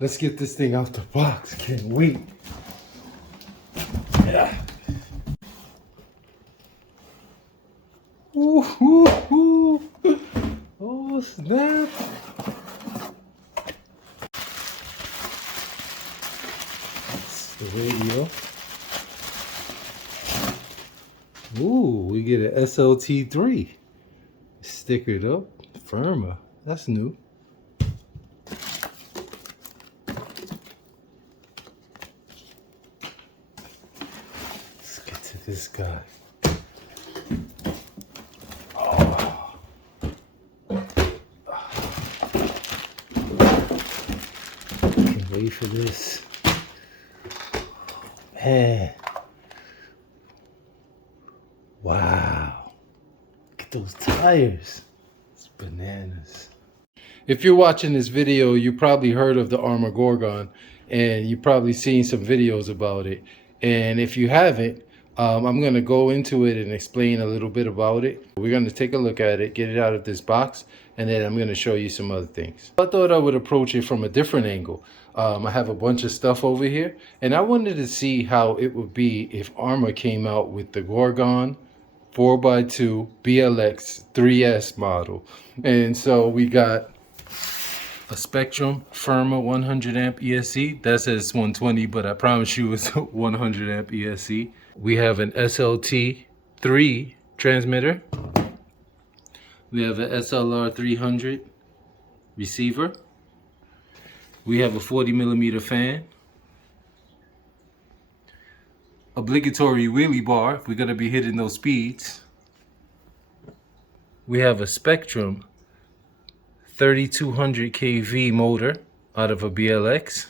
Let's get this thing out the box. Can't wait. Yeah. Ooh, ooh, ooh. Oh, snap. That's the radio. Ooh, we get an SLT3. Stickered up. Arrma. That's new. Let's get to this guy. Oh. Can't wait for this. Man. Wow. Look at those tires. It's bananas. If you're watching this video, you probably heard of the Arrma Gorgon, and you've probably seen some videos about it. And if you haven't, I'm going to go into it and explain a little bit about it. We're going to take a look at it, get it out of this box, and then I'm going to show you some other things. I thought I would approach it from a different angle. I have a bunch of stuff over here, and I wanted to see how it would be if Arrma came out with the Gorgon 4x2 BLX 3S model. And so we got a Spectrum Arrma 100 amp ESC. That says 120, but I promise you it's 100 amp ESC. We have an SLT3 transmitter. We have an SLR 300 receiver. We have a 40 millimeter fan. Obligatory wheelie bar if we're going to be hitting those speeds. We have a Spectrum 3200 kV motor out of a BLX.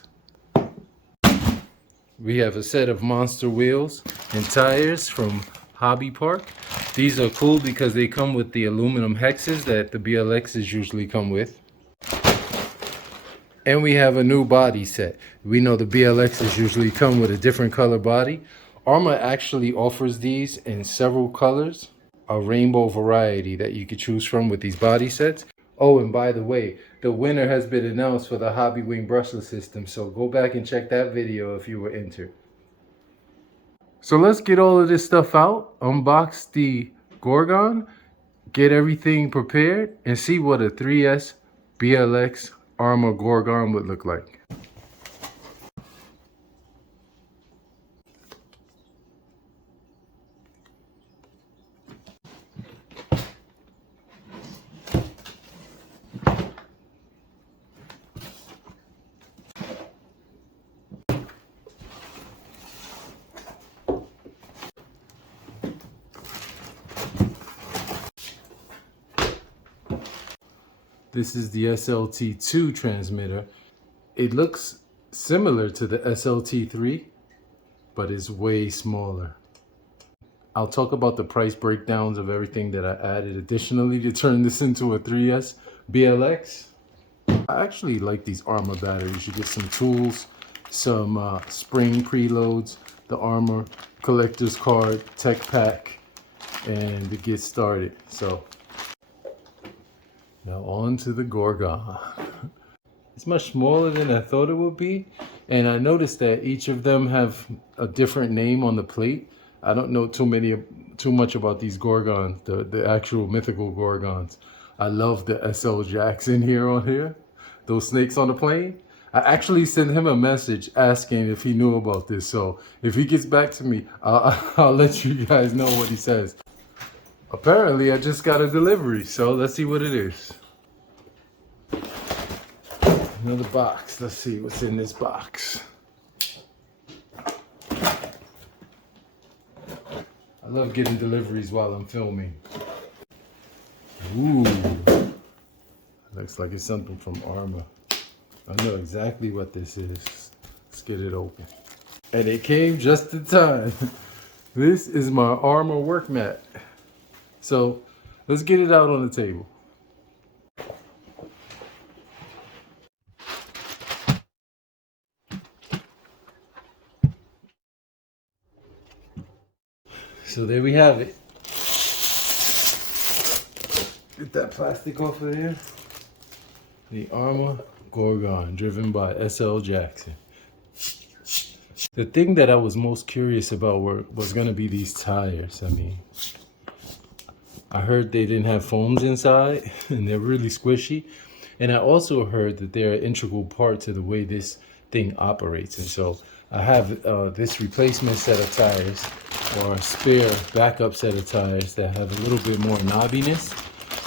We have a set of monster wheels and tires from Hobby Park. These are cool because they come with the aluminum hexes that the BLXs usually come with. And we have a new body set. We know the BLXs usually come with a different color body. Arrma actually offers these in several colors, a rainbow variety that you could choose from with these body sets. Oh, and by the way, the winner has been announced for the Hobby Wing brushless system, so go back and check that video if you were entered. So let's get all of this stuff out, unbox the Gorgon, get everything prepared, and see what a 3S BLX Arrma Gorgon would look like. This is the SLT2 transmitter. It looks similar to the SLT3, but it's way smaller. I'll talk about the price breakdowns of everything that I added additionally to turn this into a 3S BLX. I actually like these Arrma batteries. You get some tools, some spring preloads, the Arrma collector's card, tech pack, and to get started. So now on to the Gorgon. It's much smaller than I thought it would be. And I noticed that each of them have a different name on the plate. I don't know too much about these Gorgons, the actual mythical Gorgons. I love the SL Jacks in here on here. Those snakes on the plane. I actually sent him a message asking if he knew about this. So if he gets back to me, I'll let you guys know what he says. Apparently, I just got a delivery, so let's see what it is. Another box. Let's see what's in this box. I love getting deliveries while I'm filming. Ooh. Looks like it's something from Arrma. I know exactly what this is. Let's get it open. And it came just in time. This is my Arrma work mat. So let's get it out on the table. So there we have it. Get that plastic off of there. The Arrma Gorgon, driven by S.L. Jackson. The thing that I was most curious about was going to be these tires. I mean, I heard they didn't have foams inside and they're really squishy. And I also heard that they're an integral part to the way this thing operates. And so I have this replacement set of tires, or a spare backup set of tires that have a little bit more knobbiness.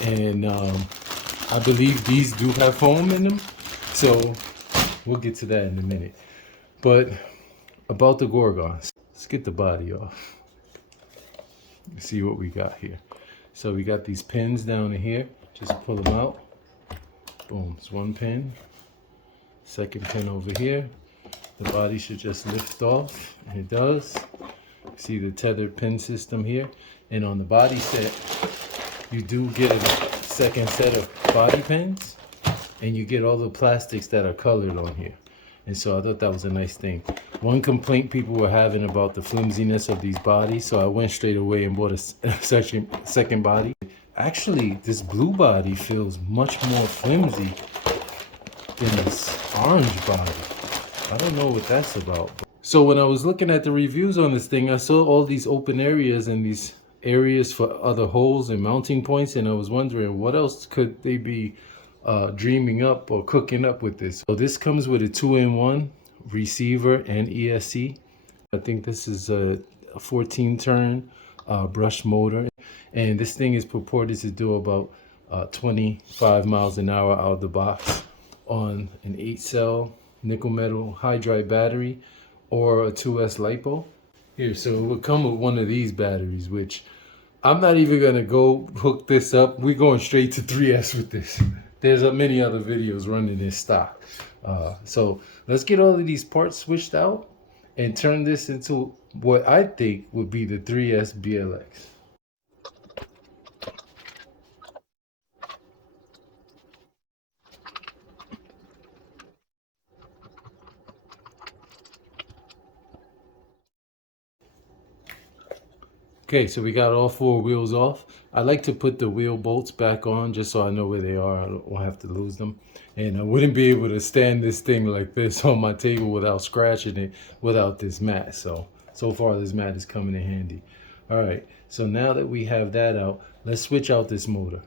And I believe these do have foam in them. So we'll get to that in a minute. But about the Gorgons, let's get the body off. Let's see what we got here. So we got these pins down in here. Just pull them out. Boom, it's one pin. Second pin over here. The body should just lift off, and it does. See the tethered pin system here. And on the body set, you do get a second set of body pins, and you get all the plastics that are colored on here. And so I thought that was a nice thing. One complaint people were having about the flimsiness of these bodies, so I went straight away and bought a second body. Actually, this blue body feels much more flimsy than this orange body. I don't know what that's about. So when I was looking at the reviews on this thing, I saw all these open areas and these areas for other holes and mounting points, and I was wondering what else could they be dreaming up or cooking up with this. So this comes with a 2-in-1 receiver and ESC. I think this is a 14 turn brush motor, and this thing is purported to do about 25 miles an hour out of the box on an 8-cell nickel metal hydride battery or a 2S LiPo. Here, so it will come with one of these batteries, which I'm not even gonna go hook this up. We're going straight to 3S with this. There's many other videos running in stock. So let's get all of these parts switched out and turn this into what I think would be the 3S BLX. Okay, so we got all 4 wheels off. I like to put the wheel bolts back on just so I know where they are. I don't have to lose them. And I wouldn't be able to stand this thing like this on my table without scratching it without this mat. So far this mat is coming in handy. All right, so now that we have that out, let's switch out this motor.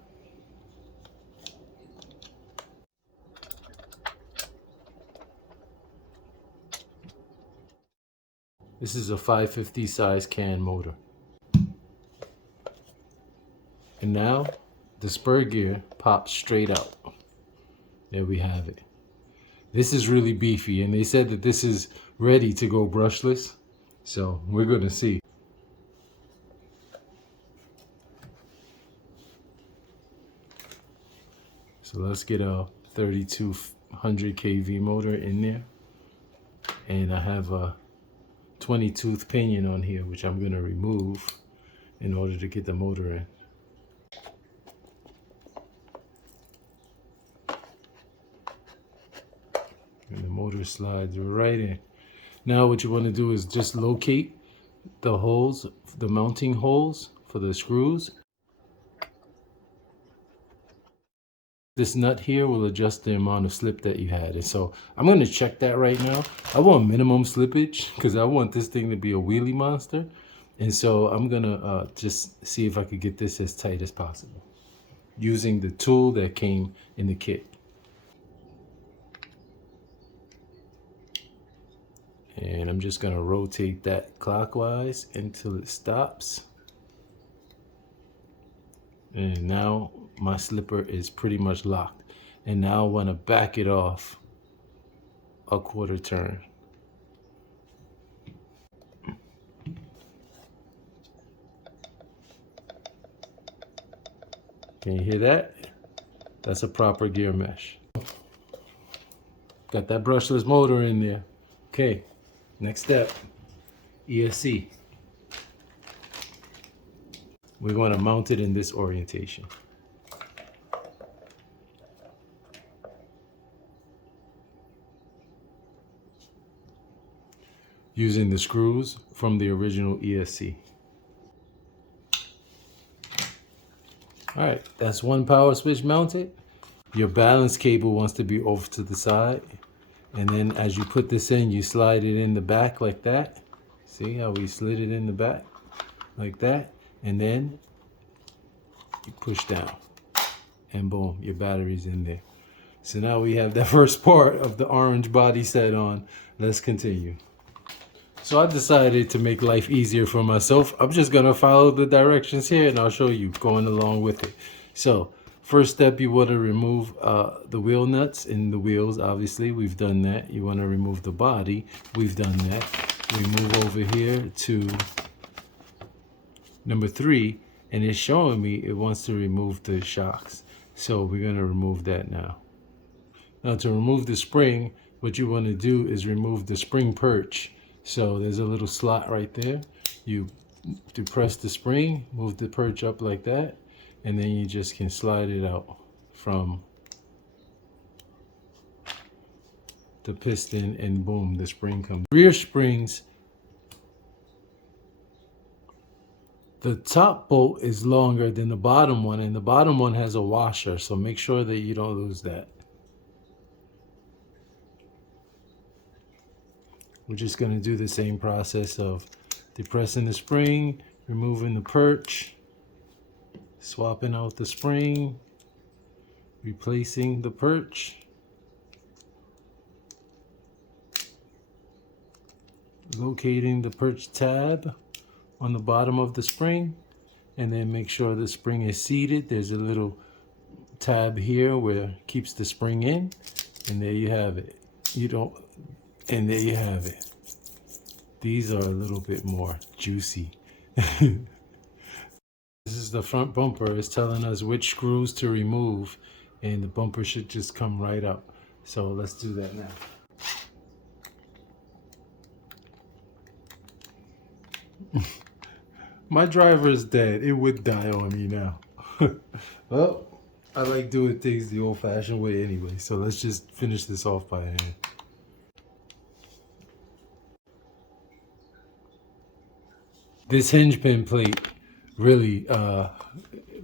This is a 550 size can motor. And now the spur gear pops straight out. There we have it. This is really beefy, and they said that this is ready to go brushless. So we're gonna see. So let's get a 3200 kV motor in there. And I have a 20 tooth pinion on here, which I'm gonna remove in order to get the motor in. And the motor slides right in. Now what you want to do is just locate the holes, the mounting holes for the screws. This nut here will adjust the amount of slip that you had. And so I'm going to check that right now. I want minimum slippage because I want this thing to be a wheelie monster. And so I'm going to just see if I could get this as tight as possible using the tool that came in the kit. And I'm just going to rotate that clockwise until it stops. And now my slipper is pretty much locked. And now I want to back it off a quarter turn. Can you hear that? That's a proper gear mesh. Got that brushless motor in there. Okay. Next step, ESC. We're going to mount it in this orientation. Using the screws from the original ESC. All right, that's one power switch mounted. Your balance cable wants to be over to the side. And then as you put this in, you slide it in the back like that. See how we slid it in the back? Like that. And then you push down. And boom, your battery's in there. So now we have the first part of the orange body set on. Let's continue. So I decided to make life easier for myself. I'm just gonna follow the directions here and I'll show you going along with it. So first step, you want to remove the wheel nuts in the wheels. Obviously, we've done that. You want to remove the body. We've done that. We move over here to number 3, and it's showing me it wants to remove the shocks. So we're going to remove that now. Now to remove the spring, what you want to do is remove the spring perch. So there's a little slot right there. You depress the spring, move the perch up like that, and then you just can slide it out from the piston and boom, the spring comes. Rear springs, the top bolt is longer than the bottom one, and the bottom one has a washer, so make sure that you don't lose that. We're just going to do the same process of depressing the spring, removing the perch, swapping out the spring, replacing the perch, locating the perch tab on the bottom of the spring, and then make sure the spring is seated. There's a little tab here where it keeps the spring in, and there you have it. And there you have it. These are a little bit more juicy. This is the front bumper. It's telling us which screws to remove, and the bumper should just come right up. So let's do that now. My driver is dead. It would die on me now. Well, I like doing things the old-fashioned way anyway, so let's just finish this off by hand. This hinge pin plate really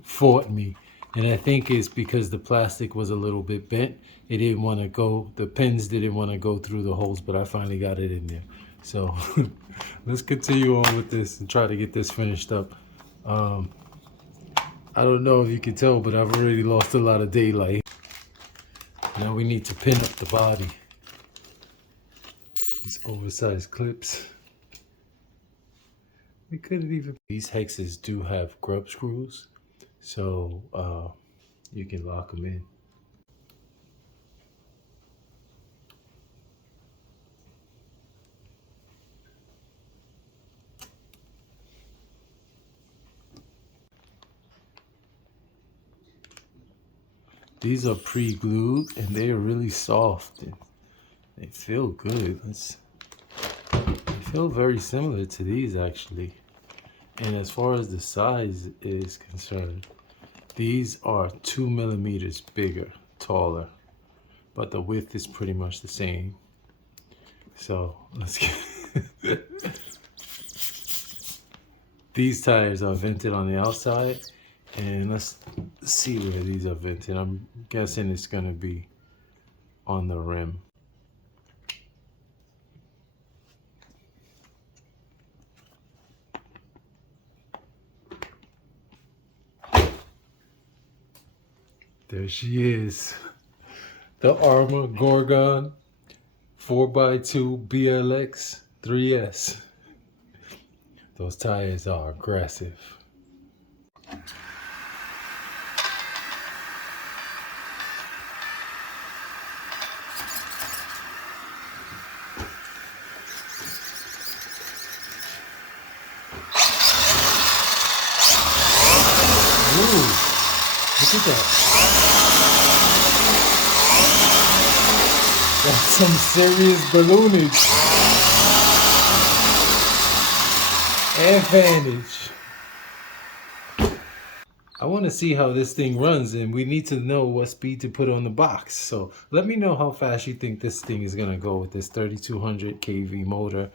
fought me, and I think it's because the plastic was a little bit bent. It didn't want to go, the pins didn't want to go through the holes, but I finally got it in there. So let's continue on with this and try to get this finished up. I don't know if you can tell, but I've already lost a lot of daylight. Now we need to pin up the body. These oversized clips. We couldn't even. These hexes do have grub screws, so you can lock them in. These are pre-glued and they are really soft and they feel good. They feel very similar to these actually. And as far as the size is concerned, these are 2 millimeters bigger, taller, but the width is pretty much the same. So let's get these tires are vented on the outside, and let's see where these are vented. I'm guessing it's gonna be on the rim. There she is, the Arrma Gorgon 4x2 BLX 3S. Those tires are aggressive. Ooh, look at that. That's some serious balloonage. Advantage. I want to see how this thing runs, and we need to know what speed to put on the box. So let me know how fast you think this thing is going to go with this 3200 kV motor,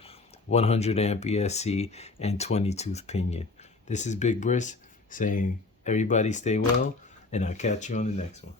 100 amp ESC, and 20-tooth pinion. This is Big Briss saying everybody stay well, and I'll catch you on the next one.